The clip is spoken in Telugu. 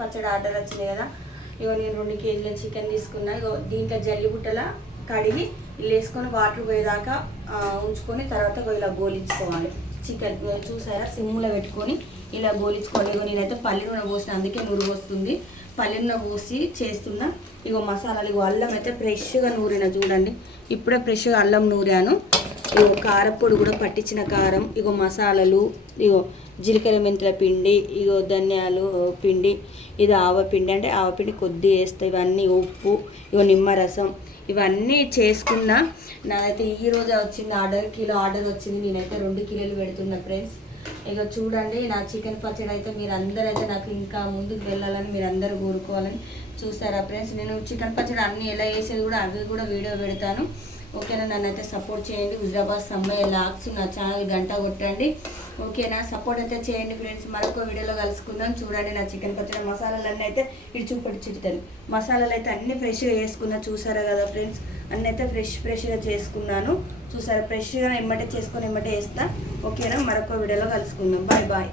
పచ్చడి ఆర్డర్ వచ్చింది కదా. ఇగో నేను 2 కేజీల చికెన్ తీసుకున్నా. ఇగో దీంట్లో జల్లిబుట్టల కడిగి ఇలా వేసుకొని వాటర్ పోయేదాకా ఉంచుకొని తర్వాత ఇలా గోలించుకోవాలి. చికెన్ చూసారా, సిమ్లో పెట్టుకొని ఇలా గోలించుకోవాలి. ఇగో నేనైతే పల్లి నూనె పోసిన, అందుకే నూరు పోస్తుంది. పల్లి నూనె పోసి చేస్తున్నా. ఇగో మసాలాలు, ఇగో అల్లం అయితే ఫ్రెష్గా నూరిన చూడండి. ఇప్పుడే ఫ్రెష్గా అల్లం నూరాను. ఇగో కారపొడి కూడా పట్టించిన కారం, ఇగో మసాలాలు, ఇగో జీలకర్ర మెంతుల పిండి, ఇగో ధనియాలు పిండి, ఇది ఆవపిండి, అంటే ఆవపిండి కొద్ది వేస్తే, ఇవన్నీ ఉప్పు, ఇగో నిమ్మరసం, ఇవన్నీ చేసుకున్నా. నాదైతే ఈరోజు వచ్చింది ఆర్డర్, కిలో ఆర్డర్ వచ్చింది. నేనైతే 2 కిలోలు పెడుతున్నా ఫ్రెండ్స్. ఇక చూడండి నా చికెన్ పచ్చడి అయితే మీరు అందరైతే నాకు ఇంకా ముందుకు వెళ్ళాలని మీరు అందరూ కోరుకోవాలని. చూసారా ఫ్రెండ్స్, నేను చికెన్ పచ్చడి అన్నీ ఎలా వేసేది కూడా అవి కూడా వీడియో పెడతాను. ఓకేనా, నన్ను అయితే సపోర్ట్ చేయండి. హుజరాబాద్ సమ్మయ్య లాగ్స్ నా ఛానల్ గంట కొట్టండి. ఓకేనా, సపోర్ట్ అయితే చేయండి ఫ్రెండ్స్. మరొక వీడియోలో కలుసుకుందాం. చూడండి నా చికెన్ పచ్చడి మసాలాలన్నీ అయితే ఇటు చూపెట్టి మసాలాలు అయితే అన్నీ ఫ్రెష్గా చేసుకున్నా. చూసారా కదా ఫ్రెండ్స్, అన్నీ అయితే ఫ్రెష్గా చేసుకున్నాను. చూసారా, ఫ్రెష్గా ఎమ్మటే చేసుకొని ఎమ్మటే వేస్తా. ఓకేనా, మరొక వీడియోలో కలుసుకుందాం. Bye bye.